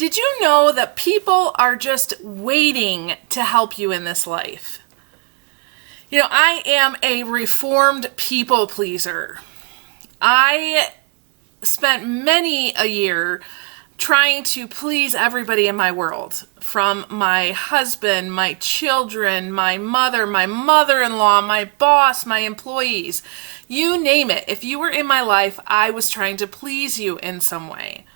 Did you know that people are just waiting to help you in this life? I am a reformed people pleaser. I spent many a year trying to please everybody in my world, from my husband, my children, my mother-in-law, my boss, my employees. You name it. If you were in my life, I was trying to please you in some way.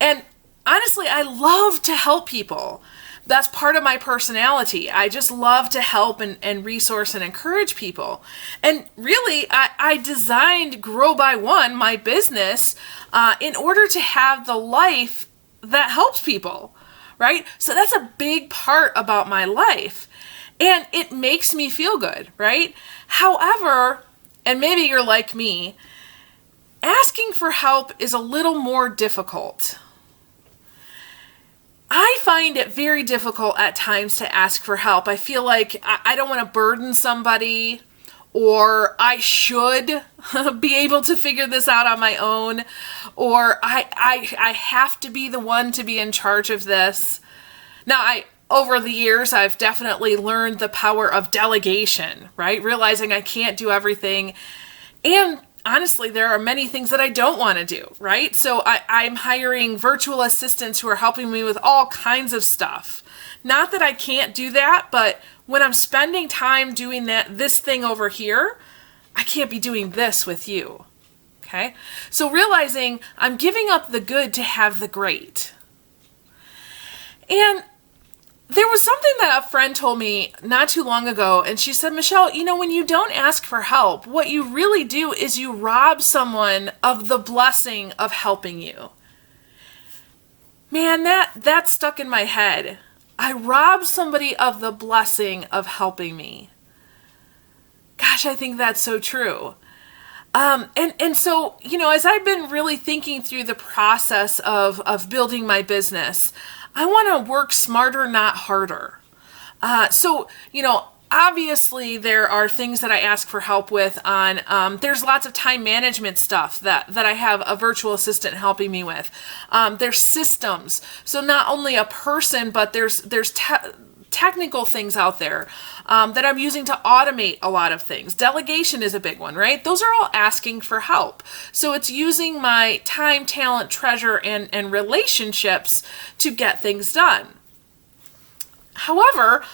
And honestly, I love to help people. That's part of my personality. I just love to help and resource and encourage people. And really, I designed Grow by One, my business, in order to have the life that helps people, right? So that's a big part about my life. And it makes me feel good, right? However, and maybe you're like me, asking for help is a little more difficult. I find it very difficult at times to ask for help. I feel like I don't want to burden somebody, or I should be able to figure this out on my own, or I have to be the one to be in charge of this. Now, over the years, I've definitely learned the power of delegation, right? Realizing I can't do everything. And honestly, there are many things that I don't want to do, right? So I'm hiring virtual assistants who are helping me with all kinds of stuff. Not that I can't do that, but when I'm spending time doing this thing over here, I can't be doing this with you, okay? So realizing I'm giving up the good to have the great. And there was something that a friend told me not too long ago, and she said, Michelle, when you don't ask for help, what you really do is you rob someone of the blessing of helping you. Man, that stuck in my head. I rob somebody of the blessing of helping me. Gosh, I think that's so true. And so, as I've been really thinking through the process of building my business, I want to work smarter, not harder. So, obviously there are things that I ask for help with there's lots of time management stuff that I have a virtual assistant helping me with. There's systems. So not only a person, but there's technical things out there that I'm using to automate a lot of things. Delegation is a big one, right? Those are all asking for help. So it's using my time, talent, treasure, and relationships to get things done. However,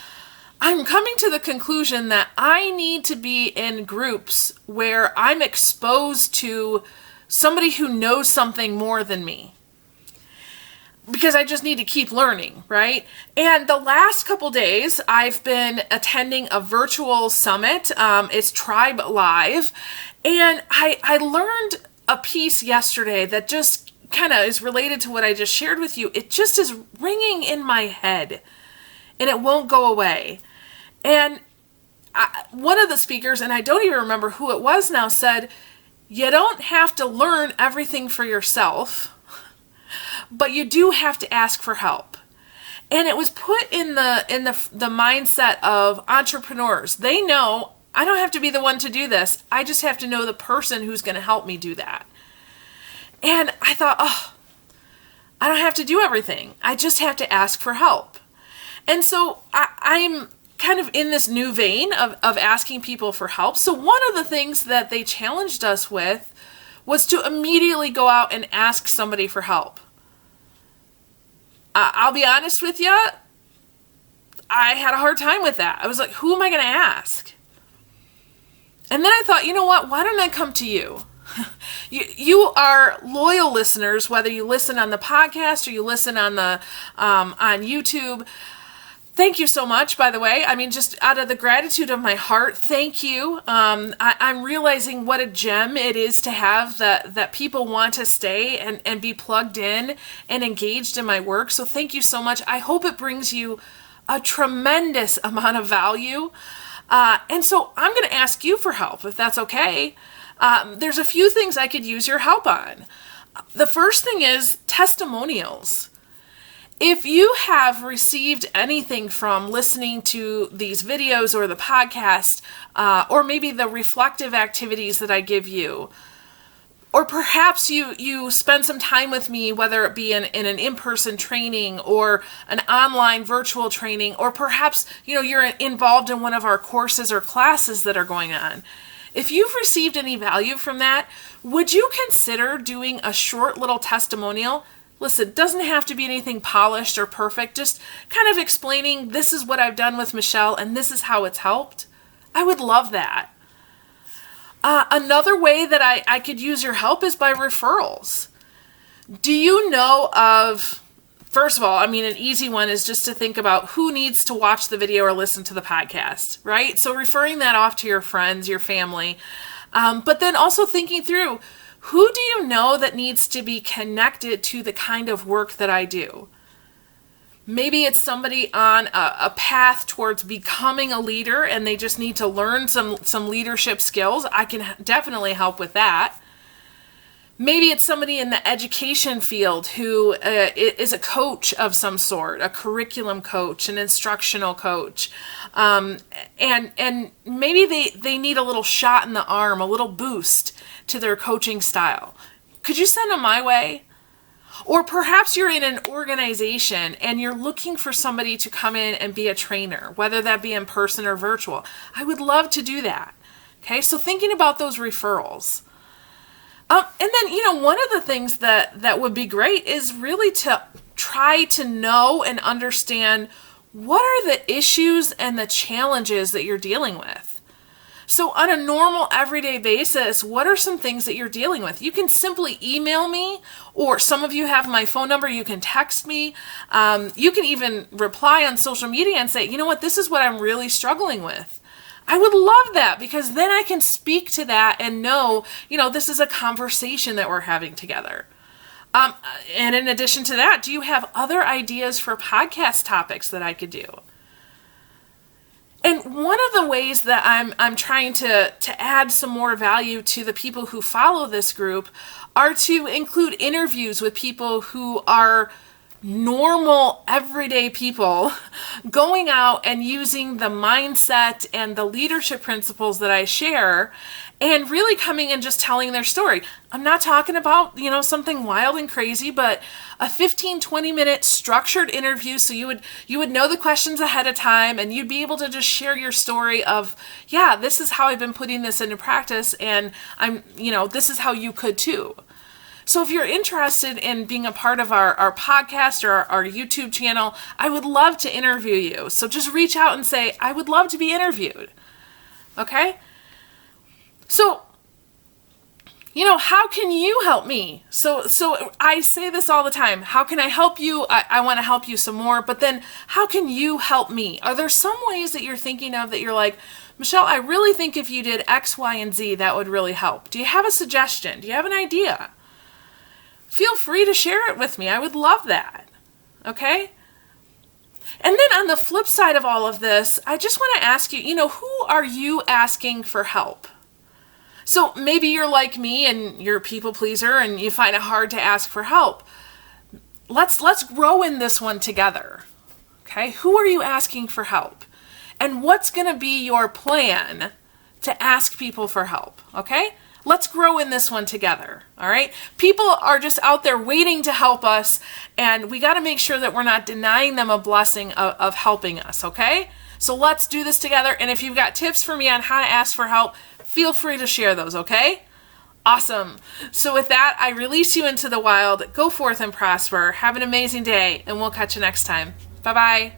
I'm coming to the conclusion that I need to be in groups where I'm exposed to somebody who knows something more than me, because I just need to keep learning, right? And the last couple days, I've been attending a virtual summit. It's Tribe Live. And I learned a piece yesterday that just kind of is related to what I just shared with you. It just is ringing in my head, and it won't go away. And one of the speakers, and I don't even remember who it was now, said, you don't have to learn everything for yourself, but you do have to ask for help. And it was put in the mindset of entrepreneurs. They know I don't have to be the one to do this. I just have to know the person who's going to help me do that. And I thought, I don't have to do everything. I just have to ask for help. And so I'm kind of in this new vein of asking people for help. So one of the things that they challenged us with was to immediately go out and ask somebody for help. I'll be honest with you, I had a hard time with that. I was like, who am I going to ask? And then I thought, you know what? Why don't I come to you? You are loyal listeners, whether you listen on the podcast or you listen on on YouTube. Thank you so much, by the way. I mean, just out of the gratitude of my heart, thank you. I'm realizing what a gem it is to have that people want to stay and be plugged in and engaged in my work. So thank you so much. I hope it brings you a tremendous amount of value. And so I'm going to ask you for help, if that's okay. There's a few things I could use your help on. The first thing is testimonials. If you have received anything from listening to these videos or the podcast, or maybe the reflective activities that I give you, Or perhaps you spend some time with me, whether it be in an in-person training or an online virtual training, or perhaps, you're involved in one of our courses or classes that are going on. If you've received any value from that, would you consider doing a short little testimonial? Listen, it doesn't have to be anything polished or perfect, just kind of explaining, this is what I've done with Michelle and this is how it's helped. I would love that. Another way that I could use your help is by referrals. Do you know of, first of all, an easy one is just to think about who needs to watch the video or listen to the podcast, right? So referring that off to your friends, your family, but then also thinking through, who do you know that needs to be connected to the kind of work that I do? Maybe it's somebody on a path towards becoming a leader and they just need to learn some leadership skills. I can definitely help with that. Maybe it's somebody in the education field who is a coach of some sort, a curriculum coach, an instructional coach. And maybe they need a little shot in the arm, a little boost to their coaching style. Could you send them my way? Or perhaps you're in an organization and you're looking for somebody to come in and be a trainer, whether that be in person or virtual. I would love to do that. Okay, so thinking about those referrals. And then, one of the things that would be great is really to try to know and understand what are the issues and the challenges that you're dealing with. So on a normal everyday basis, what are some things that you're dealing with? You can simply email me, or some of you have my phone number, you can text me. You can even reply on social media and say, you know what, this is what I'm really struggling with. I would love that, because then I can speak to that and know, this is a conversation that we're having together. And in addition to that, do you have other ideas for podcast topics that I could do? And one of the ways that I'm trying to add some more value to the people who follow this group are to include interviews with people who are normal, everyday people going out and using the mindset and the leadership principles that I share and really coming and just telling their story. I'm not talking about, something wild and crazy, but a 15-20 minute structured interview so you would know the questions ahead of time and you'd be able to just share your story of, yeah, this is how I've been putting this into practice and this is how you could too. So if you're interested in being a part of our podcast or our YouTube channel, I would love to interview you. So just reach out and say, I would love to be interviewed. Okay? So, how can you help me? So I say this all the time. How can I help you? I want to help you some more, but then how can you help me? Are there some ways that you're thinking of that you're like, Michelle, I really think if you did X, Y, and Z, that would really help. Do you have a suggestion? Do you have an idea? Feel free to share it with me. I would love that. Okay? And then on the flip side of all of this, I just want to ask you, who are you asking for help? So maybe you're like me and you're a people pleaser and you find it hard to ask for help. Let's grow in this one together. Okay? Who are you asking for help? And what's going to be your plan to ask people for help? Okay? Let's grow in this one together, all right? People are just out there waiting to help us, and we got to make sure that we're not denying them a blessing of helping us, okay? So let's do this together, and if you've got tips for me on how to ask for help, feel free to share those, okay? Awesome. So with that, I release you into the wild. Go forth and prosper. Have an amazing day, and we'll catch you next time. Bye-bye.